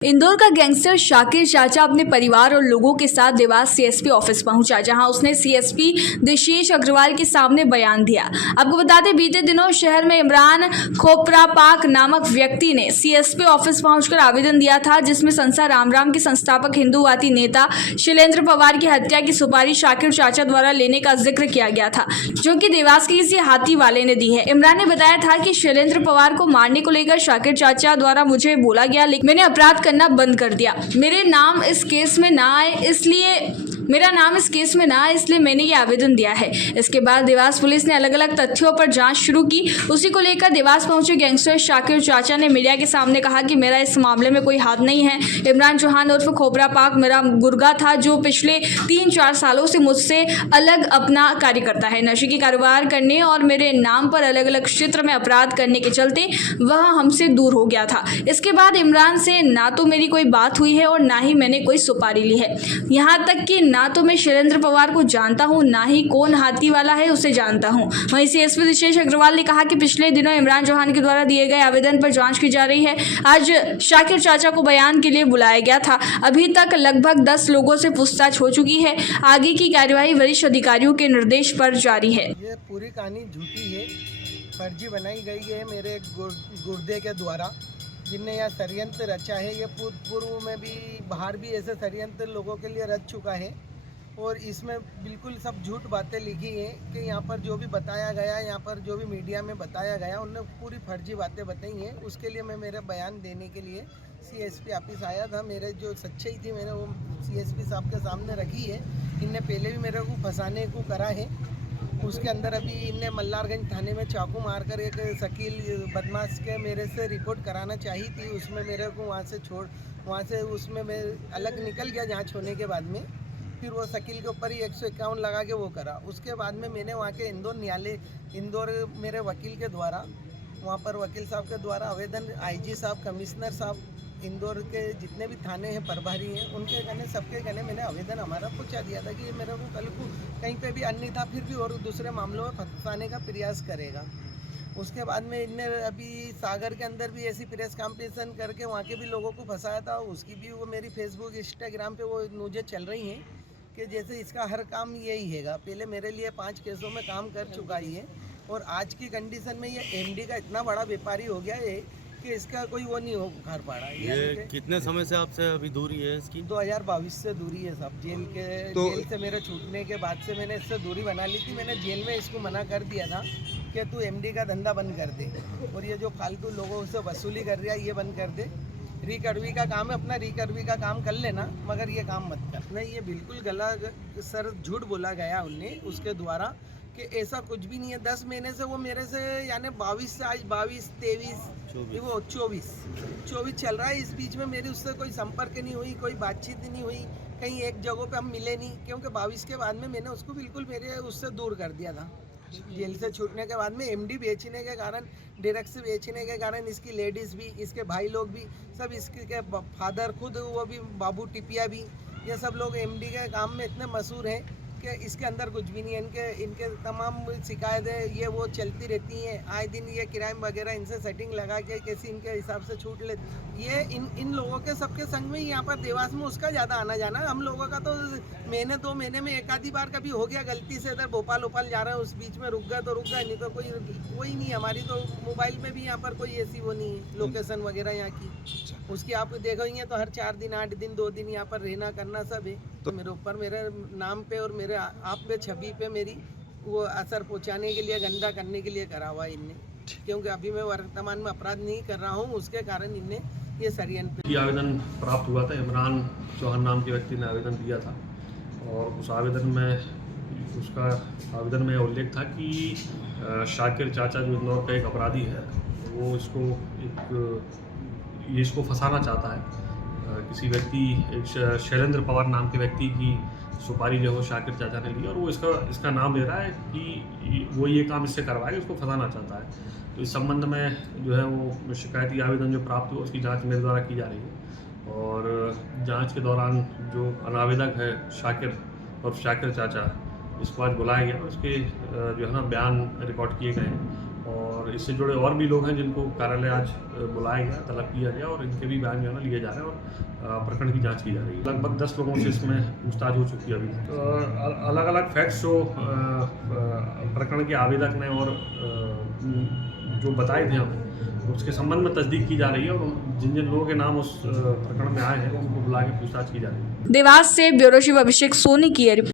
इंदौर का गैंगस्टर शाकिर चाचा अपने परिवार और लोगों के साथ देवास सीएसपी ऑफिस पहुंचा, जहां उसने सीएसपी दिशेश अग्रवाल के सामने बयान दिया। आपको बता दें, बीते दिनों शहर में इमरान खोपरापाक नामक व्यक्ति ने सीएसपी ऑफिस पहुंचकर आवेदन दिया था, जिसमें संस्था राम के संस्थापक हिंदूवादी नेता शैलेंद्र पवार की हत्या की सुपारी शाकिर चाचा द्वारा लेने का जिक्र किया गया था, जो कि देवास के किसी हाथी वाले ने दी है। इमरान ने बताया था कि शैलेंद्र पवार को मारने को लेकर शाकिर चाचा द्वारा मुझे बोला गया, लेकिन मैंने अपराध करना बंद कर दिया। मेरा नाम इस केस में ना आए इसलिए मैंने ये आवेदन दिया है। इसके बाद देवास पुलिस ने अलग अलग तथ्यों पर जांच शुरू की। उसी को लेकर देवास पहुंचे गैंगस्टर शाकिर चाचा ने मीडिया के सामने कहा कि मेरा इस मामले में कोई हाथ नहीं है। इमरान चौहान उर्फ खोपरापाक मेरा गुर्गा था, जो पिछले 3-4 सालों से मुझसे अलग अपना कार्य करता है। नशे की कारोबार करने और मेरे नाम पर अलग अलग क्षेत्र में अपराध करने के चलते वह हमसे दूर हो गया था। इसके बाद इमरान से ना तो मेरी कोई बात हुई है और ना ही मैंने कोई सुपारी ली है। यहाँ तक कि ना तो मैं शैलेंद्र पवार को जानता हूँ, ना ही कौन हाथी वाला है उसे जानता हूँ। वहीं सीएसपी दिशेश अग्रवाल ने कहा कि पिछले दिनों इमरान चौहान के द्वारा दिए गए आवेदन पर जांच की जा रही है। आज शाकिर चाचा को बयान के लिए बुलाया गया था। अभी तक लगभग 10 लोगों से पूछताछ हो चुकी है। आगे की कार्यवाही वरिष्ठ अधिकारियों के निर्देश पर जारी है। ये पूरी कहानी झूठी है, फर्जी बनाई गई है मेरे गुर्दे के द्वारा, जिनने यह षड्यंत्र रचा है। ये पूर्व में भी बाहर भी ऐसे षड्यंत्र लोगों के लिए रच चुका है और इसमें बिल्कुल सब झूठ बातें लिखी हैं कि यहाँ पर जो भी बताया गया, यहाँ पर जो भी मीडिया में बताया गया, उन्होंने पूरी फर्जी बातें बताई हैं। उसके लिए मैं मेरा बयान देने के लिए सीएसपी ऑफिस आया था। मेरे जो सच्चाई थी मैंने वो सीएसपी साहब के सामने रखी है। इनने पहले भी मेरे को फंसाने को करा है। उसके अंदर अभी इनने मल्हारगंज थाने में चाकू मारकर एक शकील बदमाश के मेरे से रिपोर्ट कराना चाहिए थी। उसमें मेरे को वहाँ से उसमें मैं अलग निकल गया जांच होने के बाद में। फिर वो शकील के ऊपर ही 151 लगा के वो करा। उसके बाद में मैंने वहाँ के इंदौर मेरे वकील के द्वारा, वहाँ पर वकील साहब के द्वारा आवेदन आईजी साहब, कमिश्नर साहब, इंदौर के जितने भी थाने हैं प्रभारी हैं, उनके कहने सबके कहने मैंने आवेदन हमारा पहुँचा दिया था कि ये मेरे को कल को कहीं पे भी अन्यथा फिर भी और दूसरे मामलों में फंसाने का प्रयास करेगा। उसके बाद में इनने अभी सागर के अंदर भी ऐसी प्रेस कॉन्फ्रेंस करके वहाँ के भी लोगों को फंसाया था। उसकी भी वो मेरी फेसबुक इंस्टाग्राम पे वो न्यूज़ें चल रही हैं कि जैसे इसका हर काम यही हैगा। पहले मेरे लिए 5 केसों में काम कर चुका ही है और आज की कंडीशन में ये एमडी का इतना बड़ा व्यापारी हो गया है कि इसका कोई वो नहीं हो घर पा रहा। ये कितने समय से आपसे अभी दूरी है इसकी? 2022 से दूरी है साहब। जेल से मेरे छूटने के बाद से मैंने इससे दूरी बना ली थी। मैंने जेल में इसको मना कर दिया था कि तू एमडी का धंधा बंद कर दे और ये जो फालतू लोगों से वसूली कर रहा है ये बंद कर दे। रिकवरी का काम है, अपना रिकवरी का काम कर लेना, मगर ये काम मत कर। नहीं, ये बिल्कुल गला सर झूठ बोला गया उनने उसके द्वारा कि ऐसा कुछ भी नहीं है। 10 महीने से वो मेरे से यानी 22 से आज 22, 23, वो 24 चल रहा है। इस बीच में मेरी उससे कोई संपर्क नहीं हुई, कोई बातचीत नहीं हुई, कहीं एक जगह पे हम मिले नहीं, क्योंकि 22 के बाद में मैंने उसको बिल्कुल मेरे उससे दूर कर दिया था। जेल से छूटने के बाद में एमडी बेचने के कारण, डायरेक्ट से बेचने के कारण इसकी लेडीज़ भी, इसके भाई लोग भी, सब इसके फादर खुद वो भी, बाबू टिपिया भी, ये सब लोग एमडी के काम में इतने मशहूर हैं कि इसके अंदर कुछ भी नहीं है। इनके तमाम शिकायतें ये वो चलती रहती हैं। आए दिन ये क्राइम वगैरह इनसे सेटिंग लगा के कैसे इनके हिसाब से छूट ले। ये इन लोगों के सबके संग में यहाँ पर देवास में उसका ज़्यादा आना जाना। हम लोगों का तो महीने 2 महीने में एक आधी बार कभी हो गया गलती से इधर भोपाल जा रहा है, उस बीच में रुक गया तो रुक गया, नहीं तो कोई नहीं। हमारी तो मोबाइल में भी यहाँ पर कोई ऐसी वो नहीं है लोकेशन वगैरह यहाँ की। उसकी आप देखोगे तो हर 4 दिन 8 दिन 2 दिन यहाँ पर रहना करना सब है। तो मेरे ऊपर मेरे नाम पे और मेरे आप पे छवि पे मेरी वो असर पहुँचाने के लिए, गंदा करने के लिए करा हुआ इनने, क्योंकि अभी मैं वर्तमान में अपराध नहीं कर रहा हूँ, उसके कारण इनने ये षड्यंत्र। आवेदन प्राप्त हुआ था, इमरान चौहान नाम के व्यक्ति ने आवेदन दिया था और उस आवेदन में उल्लेख था कि शाकिर चाचा जो इंदौर का एक अपराधी है, वो इसको फंसाना चाहता है। किसी व्यक्ति, एक शैलेंद्र पवार नाम के व्यक्ति की सुपारी जो है शाकिर चाचा ने ली और वो इसका नाम ले रहा है कि वो ये काम इससे करवाएगा, उसको फंसाना चाहता है। तो इस संबंध में जो है वो शिकायती आवेदन जो प्राप्त हुआ उसकी जांच मेरे द्वारा की जा रही है और जांच के दौरान जो अनावेदक है शाकिर और शाकिर चाचा, इसको आज बुलाया गया। उसके जो है ना बयान रिकॉर्ड किए गए और इससे जुड़े और भी लोग हैं जिनको कार्यालय आज बुलाया गया, तलब किया गया और इनके भी बयान जो है ना लिए जा रहे हैं और प्रकरण की जांच की जा रही है। लगभग 10 लोगों से इसमें पूछताछ हो चुकी है अभी। तो अलग अलग फैक्ट्स जो प्रकरण के आवेदक ने और जो बताए थे हमें, उसके संबंध में तस्दीक की जा रही है और जिन जिन लोगों के नाम उस प्रकरण में आए हैं उनको बुला के पूछताछ की जा रही है। देवास से ब्यूरो चीफ अभिषेक सोनी की रिपोर्ट।